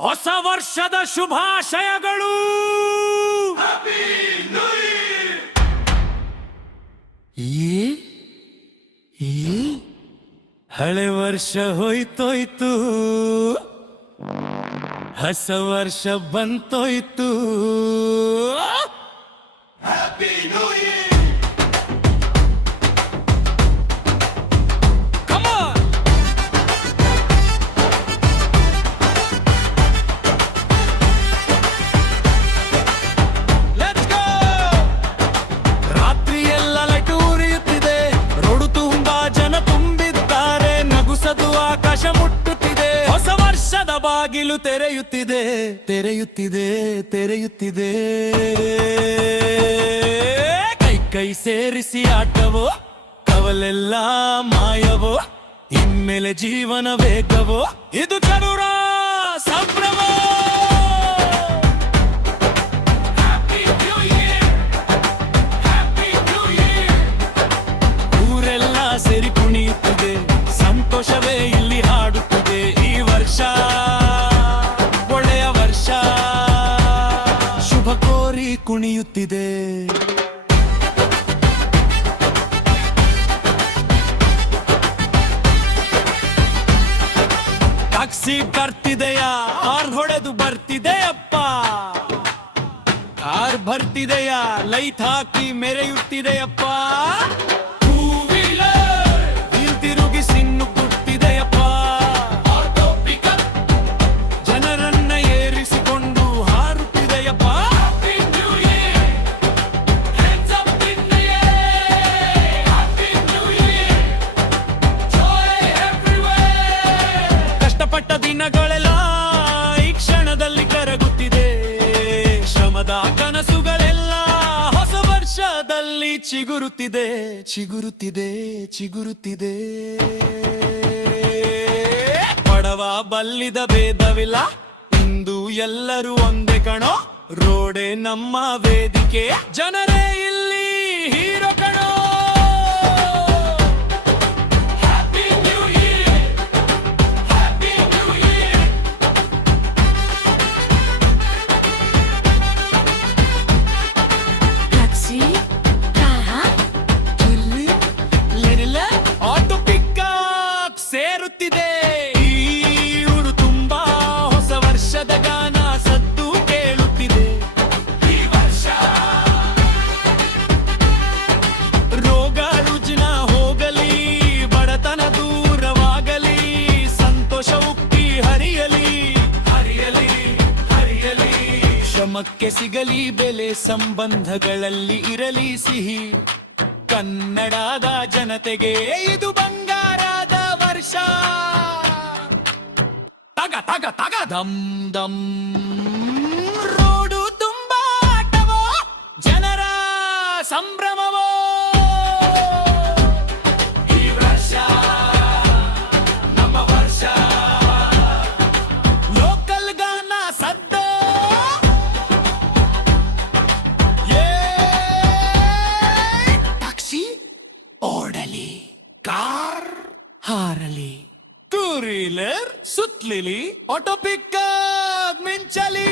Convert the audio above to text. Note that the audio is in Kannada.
ಹೊಸ ವರ್ಷದ ಶುಭಾಶಯಗಳು. ಈ ಹಳೆ ವರ್ಷ ಹೋಯ್ತೋಯ್ತು, ಹೊಸ ವರ್ಷ ಬಂತೋಯ್ತು. Happy new year. ಹೊಸ ವರ್ಷದ ಬಾಗಿಲು ತೆರೆಯುತ್ತಿದೆ, ತೆರೆಯುತ್ತಿದೆ, ತೆರೆಯುತ್ತಿದೆ. ಕೈ ಕೈ ಸೇರಿಸಿ ಆಟವೋ, ಕವಲೆಲ್ಲ ಮಾಯವೋ, ಇನ್ಮೇಲೆ ಜೀವನ ವೇಗವೋ, ಇದು ಚದುರ ಸಂಭ್ರಮ. ಊರೆಲ್ಲ ಸೇರಿ ಕುಣಿಯುತ್ತಿದೆ, ಸಂತೋಷವೇ ಇಲ್ಲಿ ಹಾಡುತ್ತಿದೆ. ಈ ವರ್ಷ ಒಳ್ಳೆಯ ವರ್ಷ, ಶುಭ ಕೋರಿ ಕುಣಿಯುತ್ತಿದೆ. ಟ್ಯಾಕ್ಸಿ ಬರ್ತಿದೆಯಾ, ಹಾರ್ನ್ ಹೊಡೆದು ಬರ್ತಿದೆಯಪ್ಪ. ಕಾರ್ ಬರ್ತಿದೆಯಾ, ಲೈಟ್ ಹಾಕಿ ಮೆರೆಯುತ್ತಿದೆಯಪ್ಪ. ಜನರನ್ನ ಏರಿಸಿಕೊಂಡು ಹಾರುತ್ತಿದೆಯಪ್ಪ. ಕಷ್ಟಪಟ್ಟ ದಿನಗಳೆಲ್ಲ ಈ ಕ್ಷಣದಲ್ಲಿ ಕರಗುತ್ತಿದೆ. ಶ್ರಮದ ಕನಸುಗಳೆಲ್ಲ ಹೊಸ ವರ್ಷದಲ್ಲಿ ಚಿಗುರುತ್ತಿದೆ, ಚಿಗುರುತ್ತಿದೆ, ಚಿಗುರುತ್ತಿದೆ. ಬಡವ ಬಲ್ಲಿದ ಭೇದವಿಲ್ಲ, ಇಂದು ಎಲ್ಲರೂ ಒಂದೇ ಕಣೋ. ರೋಡೇ ನಮ್ಮ ವೇದಿಕೆ, ಜನರೇ ಇಲ್ಲಿ ಹೀರೋ ಕಣೋ. ಆಟೋ ಪಿಕಪ್ ಸೇರುತ್ತಿದೆ. ಊರು ತುಂಬಾ ಹೊಸ ವರ್ಷದ ಗಾನ ಸದ್ದು ಕೇಳುತ್ತಿದೆ. ಈ ವರ್ಷ ರೋಗ ರುಜಿನ ಹೋಗಲಿ, ಬಡತನ ದೂರವಾಗಲಿ, ಸಂತೋಷ ಉಕ್ಕಿ ಹರಿಯಲಿ, ಹರಿಯಲಿ, ಹರಿಯಲಿ. ಶ್ರಮಕ್ಕೆ ಸಿಗಲಿ ಬೆಲೆ, ಸಂಬಂಧಗಳಲ್ಲಿ ಇರಲಿ ಸಿಹಿ. ಕನ್ನಡದ ಜನತೆಗೆ ಇದು ಬಂಗಾರದ ವರ್ಷ. ತಗ ತಗ ತಗ ದಮ್ ದಮ್. ರೋಡು ತುಂಬಾ ಆಟವೋ, ಜನರ ಸಂಭ್ರಮವೋ. ಈ ವರ್ಷ ನಮ್ಮ ವರ್ಷ, ಲೋಕಲ್ ಗಾನ ಸದ್ದು. ಓಡಲಿ, ಕಾರ್ ಹಾರಲಿ, ಟೂ ವೀಲರ್ ಸುತ್ತಲಿ, ಆಟೋ ಪಿಕಪ್ ಮಿಂಚಲಿ.